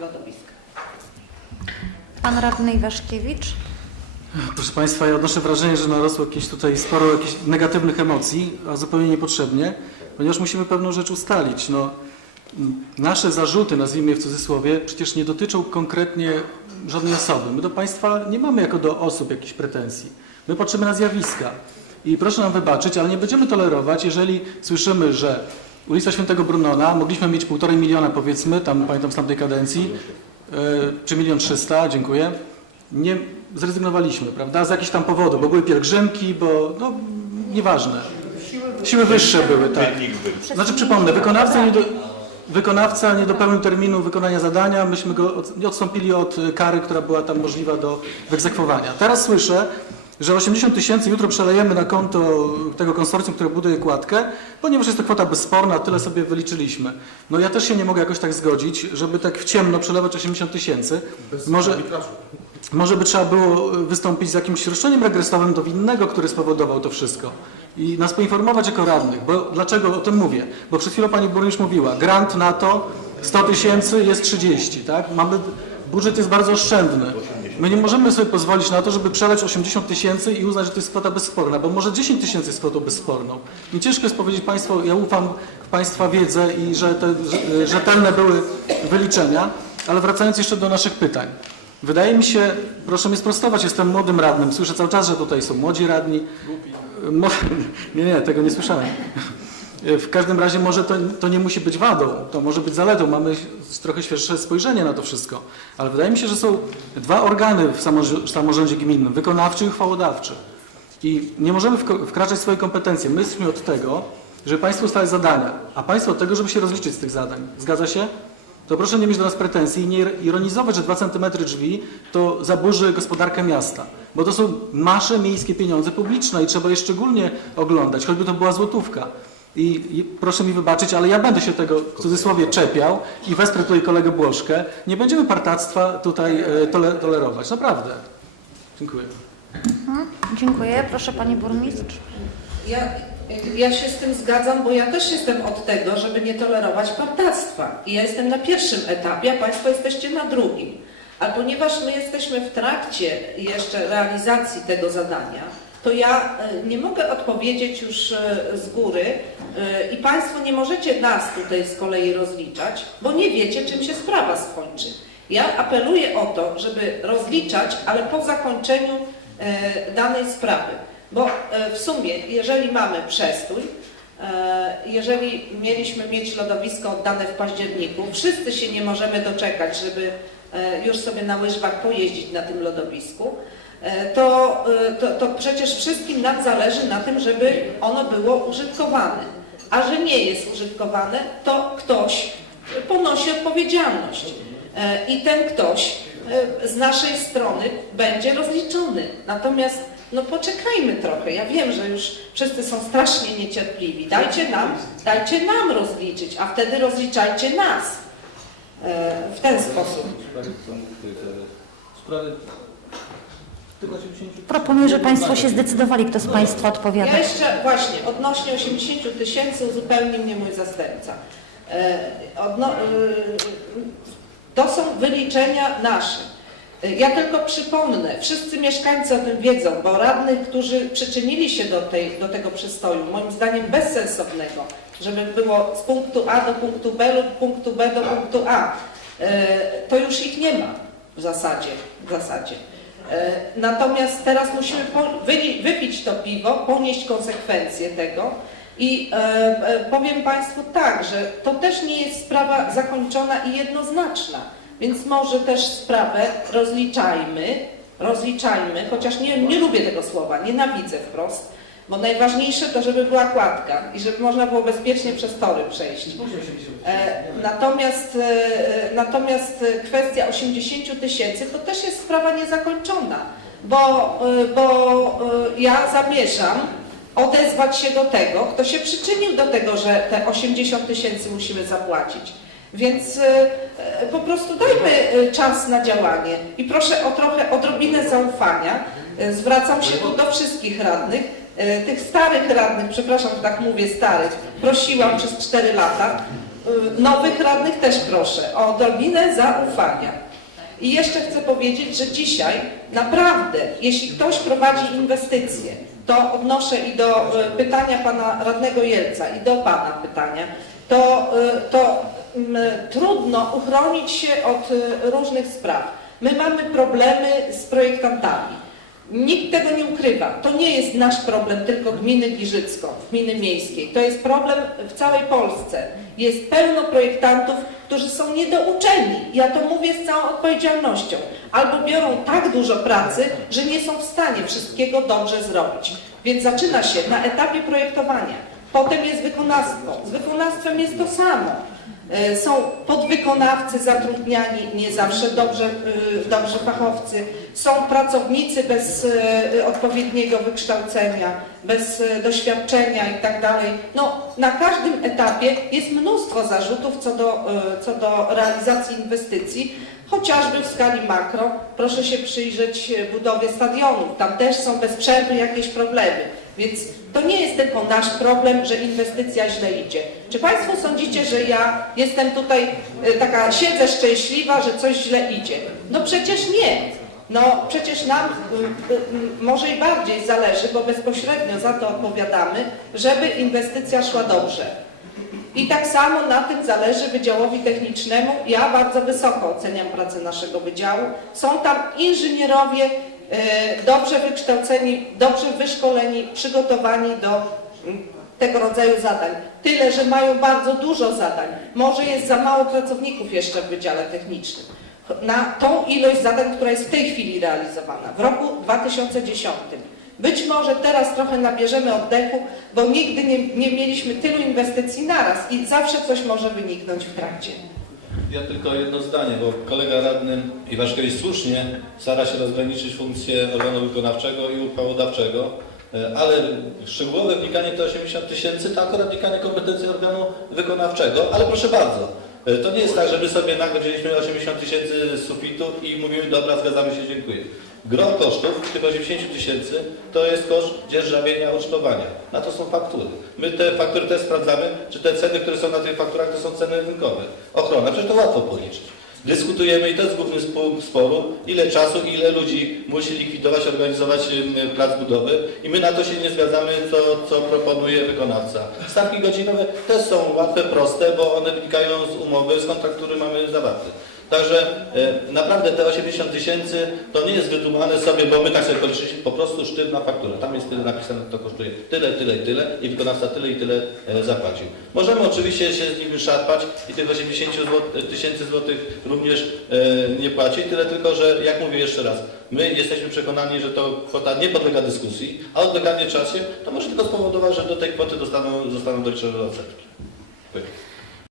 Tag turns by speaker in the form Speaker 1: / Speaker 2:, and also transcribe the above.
Speaker 1: lodowiska.
Speaker 2: Pan radny Iwaszkiewicz.
Speaker 3: Proszę Państwa, ja odnoszę wrażenie, że narosło jakieś tutaj sporo jakichś negatywnych emocji, a zupełnie niepotrzebnie, ponieważ musimy pewną rzecz ustalić. No, nasze zarzuty, nazwijmy je w cudzysłowie, przecież nie dotyczą konkretnie żadnej osoby. My do Państwa nie mamy jako do osób jakichś pretensji. My patrzymy na zjawiska. I proszę nam wybaczyć, ale nie będziemy tolerować, jeżeli słyszymy, że ulica Świętego Brunona mogliśmy mieć półtorej miliona powiedzmy, tam pamiętam z tamtej kadencji, e, czy milion trzysta, dziękuję. Nie zrezygnowaliśmy, prawda? Z jakichś tam powodów, bo były pielgrzymki, bo no nieważne. Siły wyższe były, tak. Znaczy przypomnę, wykonawca nie, do, wykonawca nie dopełnił terminu wykonania zadania, myśmy go od, nie odstąpili od kary, która była tam możliwa do wyegzekwowania. Teraz słyszę, że 80 tysięcy jutro przelejemy na konto tego konsorcjum, które buduje kładkę, ponieważ jest to kwota bezsporna, tyle sobie wyliczyliśmy. No ja też się nie mogę jakoś tak zgodzić, żeby tak w ciemno przelewać 80 tysięcy. Może, może by trzeba było wystąpić z jakimś roszczeniem regresowym do winnego, który spowodował to wszystko. I nas poinformować jako radnych. Bo dlaczego o tym mówię? Bo przed chwilą pani burmistrz mówiła, grant na to 100 tysięcy jest 30, tak? Mamy, budżet jest bardzo oszczędny. My nie możemy sobie pozwolić na to, żeby przeleć 80 tysięcy i uznać, że to jest kwota bezsporna, bo może 10 tysięcy jest kwotą bezsporną. I ciężko jest powiedzieć Państwu, ja ufam w Państwa wiedzę i że te że- rzetelne były wyliczenia, ale wracając jeszcze do naszych pytań. Wydaje mi się, proszę mnie sprostować, jestem młodym radnym, słyszę cały czas, że tutaj są młodzi radni. Mo- Nie, nie, tego nie słyszałem. W każdym razie może to, to nie musi być wadą, to może być zaletą. Mamy trochę świeższe spojrzenie na to wszystko. Ale wydaje mi się, że są dwa organy w samorz- w samorządzie gminnym, wykonawczy i uchwałodawczy. I nie możemy wkraczać w swoje kompetencje. My jesteśmy od tego, żeby Państwu ustalić zadania, a Państwo od tego, żeby się rozliczyć z tych zadań. Zgadza się? To proszę nie mieć do nas pretensji i nie ironizować, że 2 cm drzwi to zaburzy gospodarkę miasta. Bo to są nasze miejskie pieniądze publiczne i trzeba je szczególnie oglądać, choćby to była złotówka. I, I proszę mi wybaczyć, ale ja będę się tego w cudzysłowie czepiał i wesprę tutaj kolegę Błoszkę. Nie będziemy partactwa tutaj e, tole, tolerować. Naprawdę. Dziękuję.
Speaker 2: Mhm. Dziękuję. Proszę Pani Burmistrz.
Speaker 1: Ja, ja się z tym zgadzam, bo ja też jestem od tego, żeby nie tolerować partactwa. I ja jestem na pierwszym etapie, a Państwo jesteście na drugim. A ponieważ my jesteśmy w trakcie jeszcze realizacji tego zadania, to ja e, nie mogę odpowiedzieć już e, z góry e, i Państwo nie możecie nas tutaj z kolei rozliczać, bo nie wiecie, czym się sprawa skończy. Ja apeluję o to, żeby rozliczać, ale po zakończeniu danej sprawy. Bo w sumie, jeżeli mamy przestój, jeżeli mieliśmy mieć lodowisko oddane w październiku, wszyscy się nie możemy doczekać, żeby już sobie na łyżwach pojeździć na tym lodowisku, to, e, to, to przecież wszystkim nam zależy na tym, żeby ono było użytkowane. A że nie jest użytkowane, to ktoś ponosi odpowiedzialność. E, I ten ktoś e, z naszej strony będzie rozliczony. Natomiast no poczekajmy trochę. Ja wiem, że już wszyscy są strasznie niecierpliwi. Dajcie nam, dajcie nam rozliczyć, a wtedy rozliczajcie nas. E, W ten sposób.
Speaker 4: Tylko 80
Speaker 2: Proponuję, że Państwo się zdecydowali, kto z Państwa odpowiada.
Speaker 1: Ja jeszcze właśnie odnośnie 80 tysięcy uzupełni mnie mój zastępca. E, Odno, y, to są wyliczenia nasze. E, Ja tylko przypomnę, wszyscy mieszkańcy o tym wiedzą, bo radnych, którzy przyczynili się do, tej, do tego przystoju, moim zdaniem bezsensownego, żeby było z punktu A do punktu B lub punktu B do punktu A, e, to już ich nie ma w zasadzie. W zasadzie. E, Natomiast teraz musimy wypić to piwo, ponieść konsekwencje tego i e, e, powiem Państwu tak, że to też nie jest sprawa zakończona i jednoznaczna, więc może też sprawę rozliczajmy, rozliczajmy, chociaż nie, nie lubię tego słowa, nienawidzę wprost, bo najważniejsze to, żeby była kładka i żeby można było bezpiecznie przez tory przejść. E, Natomiast, e, natomiast kwestia 80 tysięcy to też jest sprawa niezakończona, bo, e, bo e, ja zamierzam odezwać się do tego, kto się przyczynił do tego, że te 80 tysięcy musimy zapłacić. Więc e, po prostu dajmy czas na działanie i proszę o trochę odrobinę zaufania. E, Zwracam się tu do wszystkich radnych, tych starych radnych, przepraszam, że tak mówię, starych, prosiłam przez 4 lata, y, nowych radnych też proszę o odrobinę zaufania. I jeszcze chcę powiedzieć, że dzisiaj naprawdę, jeśli ktoś prowadzi inwestycje, to odnoszę i do y, pytania pana radnego Jelca i do pana pytania, to, to mm, trudno uchronić się od różnych spraw. My mamy problemy z projektantami. Nikt tego nie ukrywa. To nie jest nasz problem tylko gminy Giżycko, gminy miejskiej. To jest problem w całej Polsce. Jest pełno projektantów, którzy są niedouczeni. Ja to mówię z całą odpowiedzialnością. Albo biorą tak dużo pracy, że nie są w stanie wszystkiego dobrze zrobić. Więc zaczyna się na etapie projektowania. Potem jest wykonawstwo. Z wykonawstwem jest to samo. E, Są podwykonawcy zatrudniani, nie zawsze dobrze, e, dobrze fachowcy. Są pracownicy bez e, odpowiedniego wykształcenia, bez doświadczenia i tak. No, na każdym etapie jest mnóstwo zarzutów co do, co do realizacji inwestycji, chociażby w skali makro. Proszę się przyjrzeć budowie stadionów. Tam też są bez przerwy jakieś problemy. Więc to nie jest tylko nasz problem, że inwestycja źle idzie. Czy Państwo sądzicie, że ja jestem tutaj e, taka, siedzę szczęśliwa, że coś źle idzie? No przecież nie. No przecież nam y, y, y, może i bardziej zależy, bo bezpośrednio za to odpowiadamy, żeby inwestycja szła dobrze. I tak samo na tym zależy Wydziałowi Technicznemu. Ja bardzo wysoko oceniam pracę naszego wydziału. Są tam inżynierowie dobrze wykształceni, dobrze wyszkoleni, przygotowani do mm, tego rodzaju zadań. Tyle, że mają bardzo dużo zadań. Może jest za mało pracowników jeszcze w Wydziale Technicznym. Na tą ilość zadań, która jest w tej chwili realizowana, w roku 2010. Być może teraz trochę nabierzemy oddechu, bo nigdy nie, nie mieliśmy tylu inwestycji naraz i zawsze coś może wyniknąć w trakcie.
Speaker 4: Ja tylko jedno zdanie, bo kolega radny Iwaszkiewicz słusznie stara się rozgraniczyć funkcję organu wykonawczego i uchwałodawczego, e, ale szczegółowe wnikanie te 80 tysięcy to akurat wnikanie kompetencji organu wykonawczego, ale proszę bardzo, e, to nie jest tak, że my sobie nagle wzięliśmy 80 tysięcy sufitu i mówimy, dobra, zgadzamy się, dziękuję. Gro kosztów, tych 80 tysięcy, to jest koszt dzierżawienia, ucztowania. Na to są faktury. My te faktury też sprawdzamy, czy te ceny, które są na tych fakturach, to są ceny rynkowe. Ochrona, przecież to łatwo policzyć. Dyskutujemy i to jest główny punkt sporu, ile czasu, ile ludzi musi likwidować, organizować plac budowy i my na to się nie zgadzamy, co, co proponuje wykonawca. Stawki godzinowe też są łatwe, proste, bo one wynikają z umowy, z kontraktu, który mamy zawarty. Także e, naprawdę te 80 tysięcy to nie jest wydumane sobie, bo my tak sobie policzyliśmy, po prostu sztywna faktura. Tam jest tyle napisane, to kosztuje tyle, tyle i tyle i wykonawca tyle i tyle e, zapłacił. Możemy oczywiście się z nich wyszarpać i tych 80 zł- tysięcy złotych również e, nie płacić, tyle tylko, że jak mówię jeszcze raz, my jesteśmy przekonani, że to kwota nie podlega dyskusji, a odleganie czasie to może tylko spowodować, że do tej kwoty dostaną, zostaną doliczone odsetki. Dziękuję.